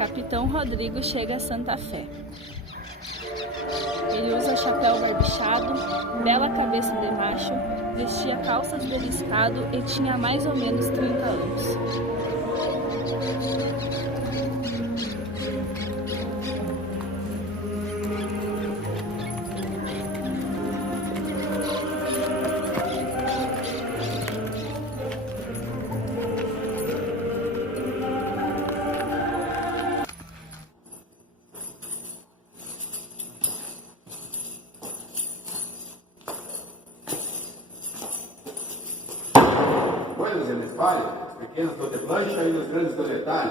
Capitão Rodrigo chega a Santa Fé. Ele usa chapéu barbichado, bela cabeça de macho, vestia calças de liscado e tinha mais ou menos 30 anos. Coisas eles falham, os pequenos estão de plancha e os grandes estão de detalhe.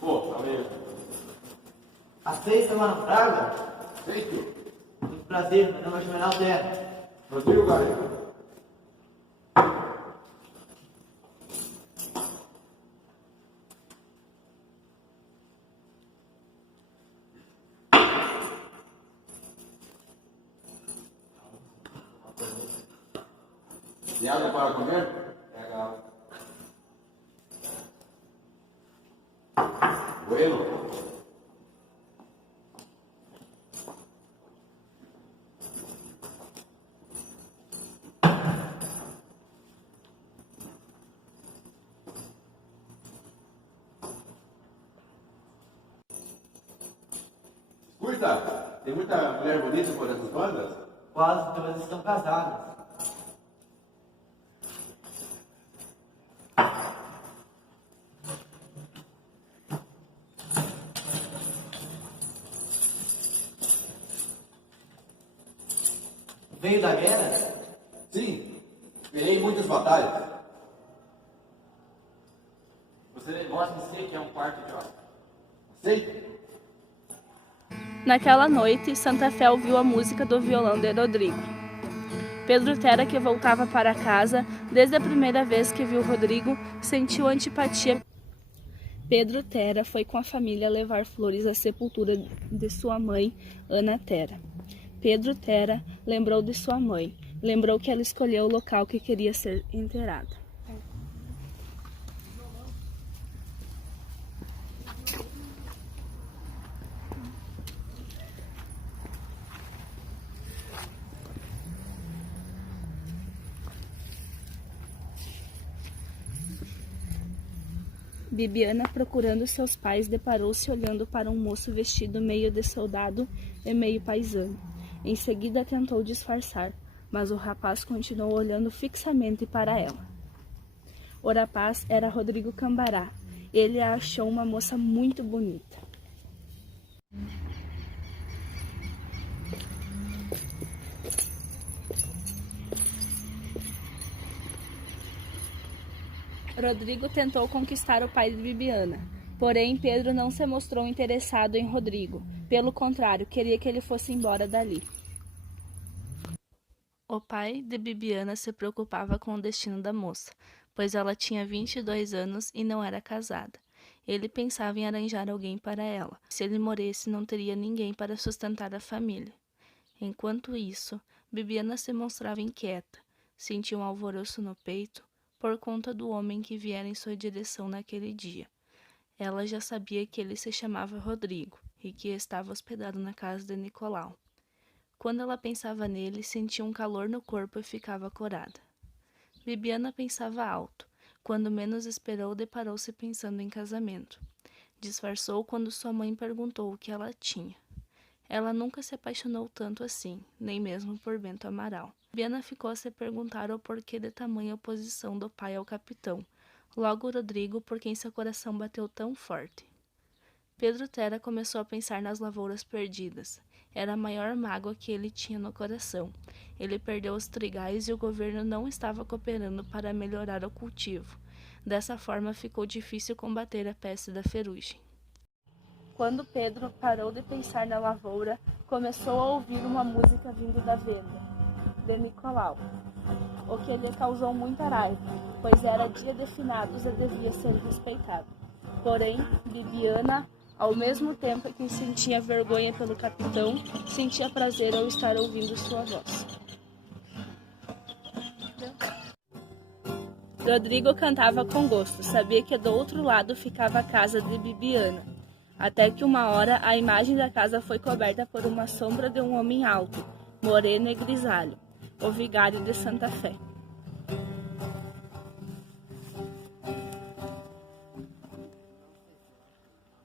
Pô, tá meio. Aceita, mano, Fraga? Aceito. Muito prazer, meu nome é Juvenal Terra. Rodrigo Gaia. E água para comer? Legal. Bueno. Escuta, tem muita mulher bonita por essas bandas? Quase todas estão casadas. Veio da guerra? Sim, ganhei muitas batalhas. Você gosta de ser que é um quarto de hóspede? Aceito? Naquela noite, Santa Fé ouviu a música do violão de Rodrigo. Pedro Terra, que voltava para casa, desde a primeira vez que viu Rodrigo, sentiu antipatia. Pedro Terra foi com a família levar flores à sepultura de sua mãe, Ana Terra. Pedro Terra lembrou de sua mãe, lembrou que ela escolheu o local que queria ser enterrada. Bibiana, procurando seus pais, deparou-se olhando para um moço vestido meio de soldado e meio paisano. Em seguida tentou disfarçar, mas o rapaz continuou olhando fixamente para ela. O rapaz era Rodrigo Cambará. Ele a achou uma moça muito bonita. Rodrigo tentou conquistar o pai de Bibiana, porém Pedro não se mostrou interessado em Rodrigo. Pelo contrário, queria que ele fosse embora dali. O pai de Bibiana se preocupava com o destino da moça, pois ela tinha 22 anos e não era casada. Ele pensava em arranjar alguém para ela. Se ele morresse, não teria ninguém para sustentar a família. Enquanto isso, Bibiana se mostrava inquieta, sentia um alvoroço no peito por conta do homem que viera em sua direção naquele dia. Ela já sabia que ele se chamava Rodrigo e que estava hospedado na casa de Nicolau. Quando ela pensava nele, sentia um calor no corpo e ficava corada. Bibiana pensava alto. Quando menos esperou, deparou-se pensando em casamento. Disfarçou quando sua mãe perguntou o que ela tinha. Ela nunca se apaixonou tanto assim, nem mesmo por Bento Amaral. Bibiana ficou a se perguntar o porquê de tamanha oposição do pai ao capitão, logo Rodrigo, por quem seu coração bateu tão forte. Pedro Terra começou a pensar nas lavouras perdidas. Era a maior mágoa que ele tinha no coração. Ele perdeu os trigais e o governo não estava cooperando para melhorar o cultivo. Dessa forma, ficou difícil combater a peste da ferrugem. Quando Pedro parou de pensar na lavoura, começou a ouvir uma música vindo da venda, de Nicolau, o que lhe causou muita raiva, pois era dia de finados e devia ser respeitado. Porém, Bibiana, ao mesmo tempo que sentia vergonha pelo capitão, sentia prazer ao estar ouvindo sua voz. Rodrigo cantava com gosto, sabia que do outro lado ficava a casa de Bibiana. Até que uma hora a imagem da casa foi coberta por uma sombra de um homem alto, moreno e grisalho, o vigário de Santa Fé.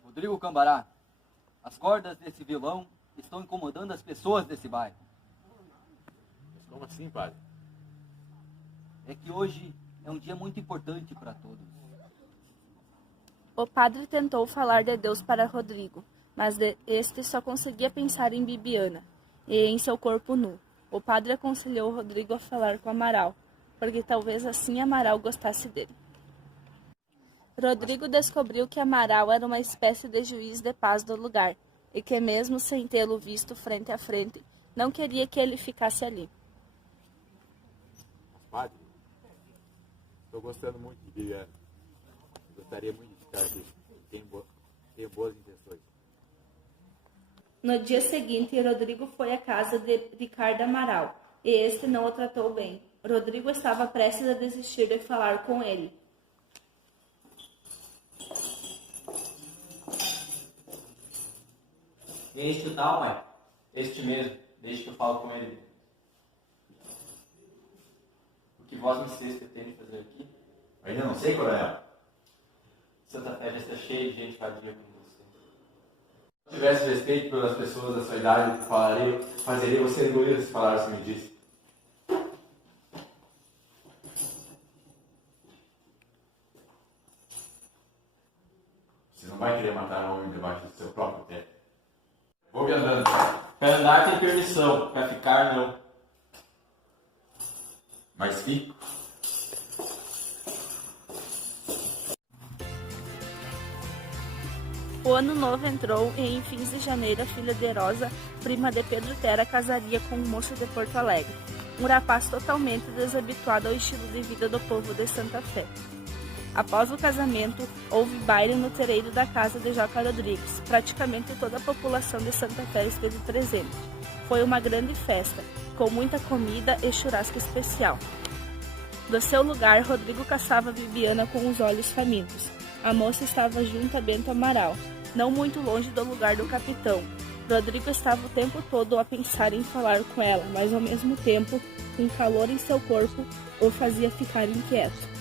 Rodrigo Cambará, as cordas desse violão estão incomodando as pessoas desse bairro. Mas como assim, padre? É que hoje é um dia muito importante para todos. O padre tentou falar de Deus para Rodrigo, mas este só conseguia pensar em Bibiana e em seu corpo nu. O padre aconselhou Rodrigo a falar com Amaral, porque talvez assim Amaral gostasse dele. Rodrigo descobriu que Amaral era uma espécie de juiz de paz do lugar, e que mesmo sem tê-lo visto frente a frente, não queria que ele ficasse ali. Mas, padre, estou gostando muito de Bibiana. Gostaria muito de ficar aqui. Tenho boas intenções. No dia seguinte, Rodrigo foi à casa de Ricardo Amaral, e este não o tratou bem. Rodrigo estava prestes a desistir de falar com ele. Este o tal, pai? Este mesmo. Deixe que eu falo com ele. O que vós me vocês pretendem fazer aqui? Ainda não sei, coronel. Santa Fé já está cheia de gente vadia como você. Se tivesse respeito pelas pessoas da sua idade, fazeria você engolir as palavras que me disse. Você não vai querer matar um homem debaixo do seu próprio teto. Vou me andando. Para andar tem permissão, para ficar não. Mas fico. O ano novo entrou e em fins de janeiro a filha de Rosa, prima de Pedro Terra, casaria com um moço de Porto Alegre, um rapaz totalmente desabituado ao estilo de vida do povo de Santa Fé. Após o casamento, houve baile no terreiro da casa de Joca Rodrigues. Praticamente toda a população de Santa Fé esteve presente. Foi uma grande festa, com muita comida e churrasco especial. Do seu lugar, Rodrigo caçava Bibiana com os olhos famintos. A moça estava junto a Bento Amaral, não muito longe do lugar do capitão. Rodrigo estava o tempo todo a pensar em falar com ela, mas ao mesmo tempo, um calor em seu corpo o fazia ficar inquieto.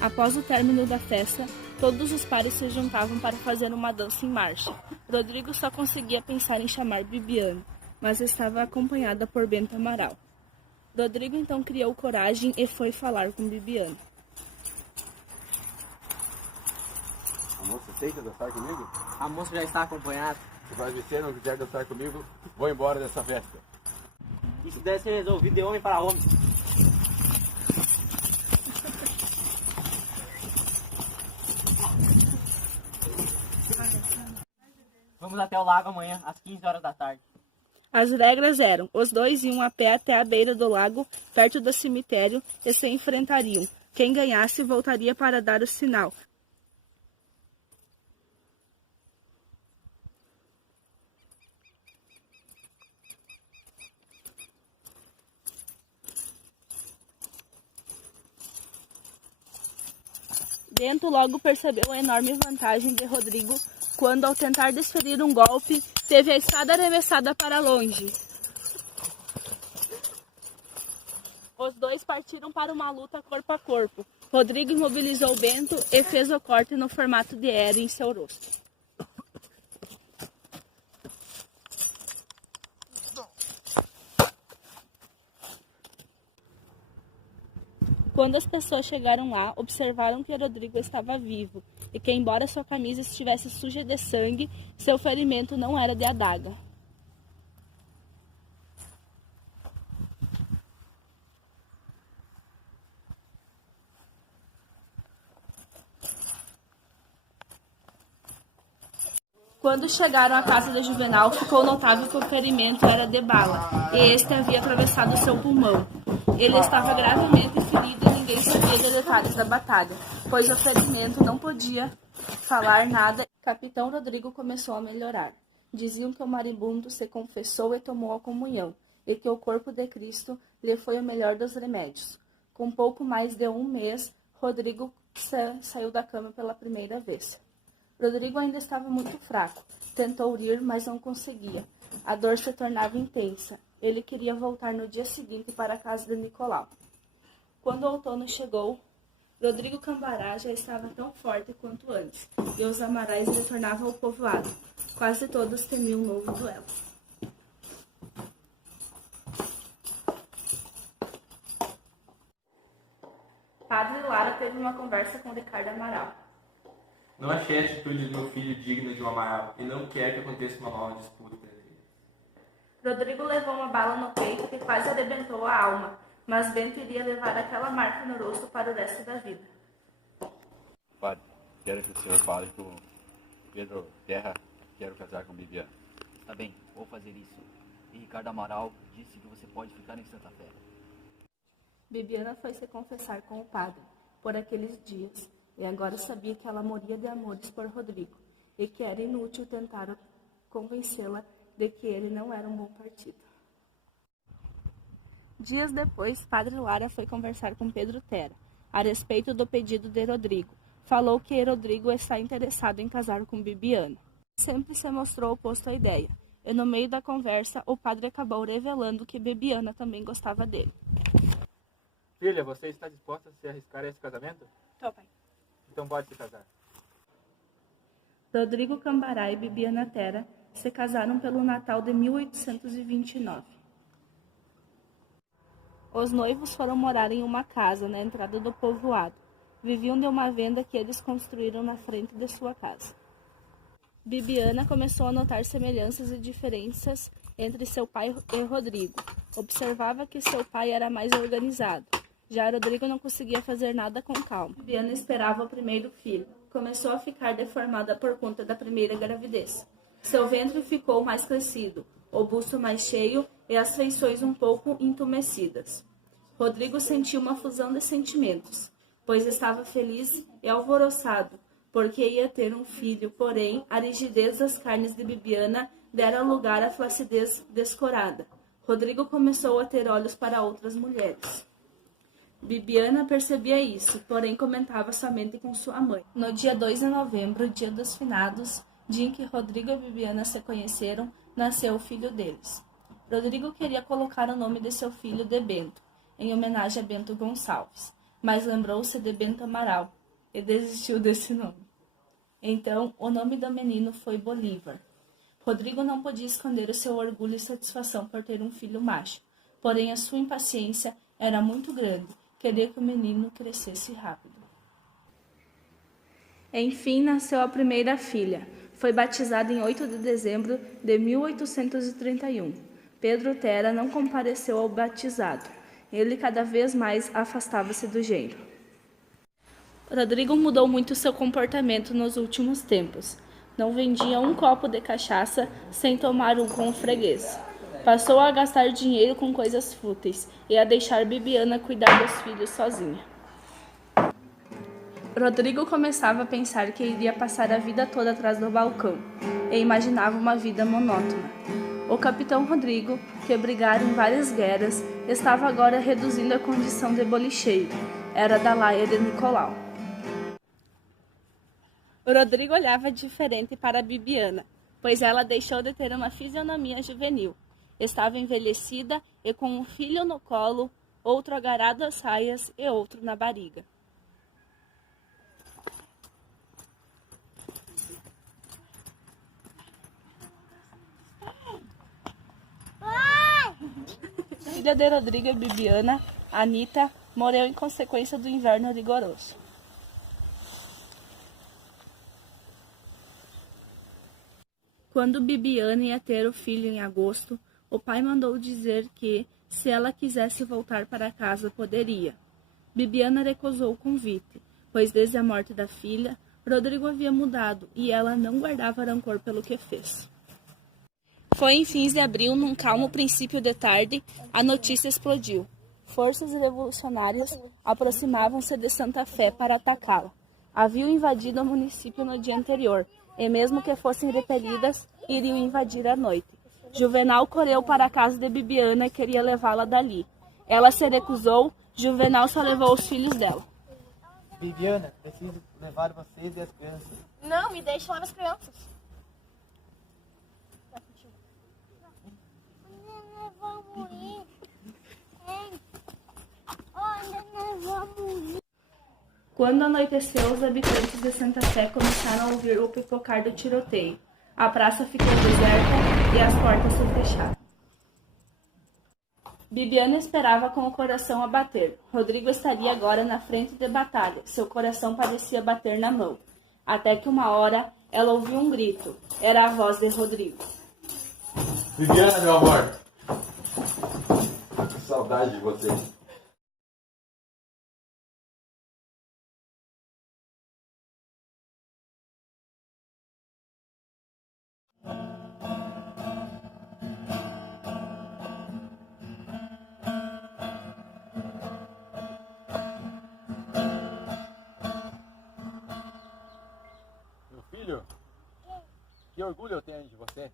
Após o término da festa, todos os pares se juntavam para fazer uma dança em marcha. Rodrigo só conseguia pensar em chamar Bibiana, mas estava acompanhada por Bento Amaral. Rodrigo então criou coragem e foi falar com Bibiana. A moça aceita dançar comigo? A moça já está acompanhada. Se você não quiser dançar comigo, vou embora dessa festa. Isso deve ser resolvido de homem para homem. Vamos até o lago amanhã, às 15 horas da tarde. As regras eram: os dois iam a pé até a beira do lago, perto do cemitério, e se enfrentariam. Quem ganhasse voltaria para dar o sinal. Bento logo percebeu a enorme vantagem de Rodrigo quando, ao tentar desferir um golpe, teve a espada arremessada para longe. Os dois partiram para uma luta corpo a corpo. Rodrigo imobilizou Bento e fez o corte no formato de R em seu rosto. Quando as pessoas chegaram lá, observaram que Rodrigo estava vivo e que, embora sua camisa estivesse suja de sangue, seu ferimento não era de adaga. Quando chegaram à casa de Juvenal, ficou notável que o ferimento era de bala e este havia atravessado seu pulmão. Ele estava gravemente ferido e ninguém sabia de detalhes da batalha, pois o ferimento não podia falar nada. Capitão Rodrigo começou a melhorar. Diziam que o maribundo se confessou e tomou a comunhão, e que o corpo de Cristo lhe foi o melhor dos remédios. Com pouco mais de um mês, Rodrigo saiu da cama pela primeira vez. Rodrigo ainda estava muito fraco. Tentou rir, mas não conseguia. A dor se tornava intensa. Ele queria voltar no dia seguinte para a casa de Nicolau. Quando o outono chegou, Rodrigo Cambará já estava tão forte quanto antes, e os Amarais retornavam ao povoado. Quase todos temiam um novo duelo. Padre Lara teve uma conversa com Ricardo Amaral. Não achei a atitude do meu filho digna de um Amaral e não quero que aconteça uma nova disputa entre eles. Rodrigo levou uma bala no peito que quase arrebentou a alma, mas Bento iria levar aquela marca no rosto para o resto da vida. Padre, quero que o senhor fale com Pedro Terra. Quero casar com Bibiana. Tá bem, vou fazer isso. E Ricardo Amaral disse que você pode ficar em Santa Fé. Bibiana foi se confessar com o padre por aqueles dias e agora sabia que ela moria de amores por Rodrigo e que era inútil tentar convencê-la de que ele não era um bom partido. Dias depois, Padre Lara foi conversar com Pedro Terra a respeito do pedido de Rodrigo. Falou que Rodrigo está interessado em casar com Bibiana. Sempre se mostrou oposto à ideia, e no meio da conversa o padre acabou revelando que Bibiana também gostava dele. Filha, você está disposta a se arriscar a esse casamento? Tô, pai. Então pode se casar. Rodrigo Cambará e Bibiana Terra se casaram pelo Natal de 1829. Os noivos foram morar em uma casa na entrada do povoado. Viviam de uma venda que eles construíram na frente de sua casa. Bibiana começou a notar semelhanças e diferenças entre seu pai e Rodrigo. Observava que seu pai era mais organizado. Já Rodrigo não conseguia fazer nada com calma. Bibiana esperava o primeiro filho. Começou a ficar deformada por conta da primeira gravidez. Seu ventre ficou mais crescido, o busto mais cheio e as feições um pouco entumecidas. Rodrigo sentiu uma fusão de sentimentos, pois estava feliz e alvoroçado, porque ia ter um filho, porém, a rigidez das carnes de Bibiana dera lugar à flacidez descorada. Rodrigo começou a ter olhos para outras mulheres. Bibiana percebia isso, porém comentava somente com sua mãe. No dia 2 de novembro, dia dos finados, dia em que Rodrigo e Bibiana se conheceram, nasceu o filho deles. Rodrigo queria colocar o nome de seu filho de Bento, em homenagem a Bento Gonçalves, mas lembrou-se de Bento Amaral e desistiu desse nome. Então, o nome do menino foi Bolívar. Rodrigo não podia esconder o seu orgulho e satisfação por ter um filho macho, porém a sua impaciência era muito grande, queria que o menino crescesse rápido. Enfim, nasceu a primeira filha. Foi batizada em 8 de dezembro de 1831. Pedro Terra não compareceu ao batizado. Ele cada vez mais afastava-se do genro. Rodrigo mudou muito seu comportamento nos últimos tempos. Não vendia um copo de cachaça sem tomar um com o freguês. Passou a gastar dinheiro com coisas fúteis e a deixar Bibiana cuidar dos filhos sozinha. Rodrigo começava a pensar que iria passar a vida toda atrás do balcão e imaginava uma vida monótona. O capitão Rodrigo, que brigara em várias guerras, estava agora reduzindo a condição de bolicheiro. Era da laia de Nicolau. Rodrigo olhava diferente para Bibiana, pois ela deixou de ter uma fisionomia juvenil. Estava envelhecida e com um filho no colo, outro agarrado às saias e outro na barriga. Filha de Rodrigo e Bibiana, Anita, morreu em consequência do inverno rigoroso. Quando Bibiana ia ter o filho em agosto, o pai mandou dizer que, se ela quisesse voltar para casa, poderia. Bibiana recusou o convite, pois desde a morte da filha, Rodrigo havia mudado e ela não guardava rancor pelo que fez. Foi em fins de abril, num calmo princípio de tarde, a notícia explodiu. Forças revolucionárias aproximavam-se de Santa Fé para atacá-la. Haviam invadido o município no dia anterior, e mesmo que fossem repelidas, iriam invadir à noite. Juvenal correu para a casa de Bibiana e queria levá-la dali. Ela se recusou, Juvenal só levou os filhos dela. Bibiana, preciso levar vocês e as crianças. Não, me deixe lá as crianças. Onde nós vamos ir? Hein? Onde nós vamos ir? Quando anoiteceu, os habitantes de Santa Fé começaram a ouvir o pipocar do tiroteio. A praça ficou deserta e as portas se fecharam. Bibiana esperava com o coração a bater. Rodrigo estaria agora na frente de batalha. Seu coração parecia bater na mão. Até que uma hora ela ouviu um grito. Era a voz de Rodrigo. Bibiana, meu amor. Que saudade de você. Meu filho, que orgulho eu tenho de você.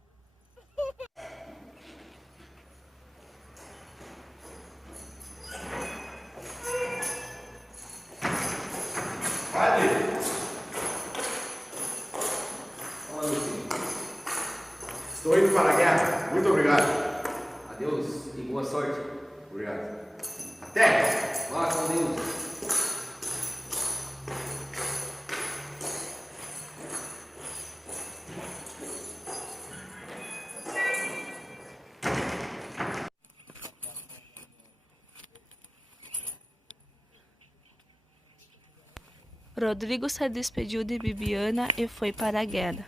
Padre! Olá, meu filho. Estou indo para a guerra. Muito obrigado. Adeus e boa sorte. Obrigado. Até! Vá com Deus. Rodrigo se despediu de Bibiana e foi para a guerra.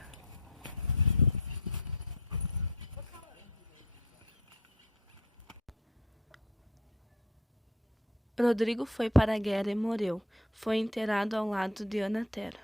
Rodrigo foi para a guerra e morreu. Foi enterrado ao lado de Ana Terra.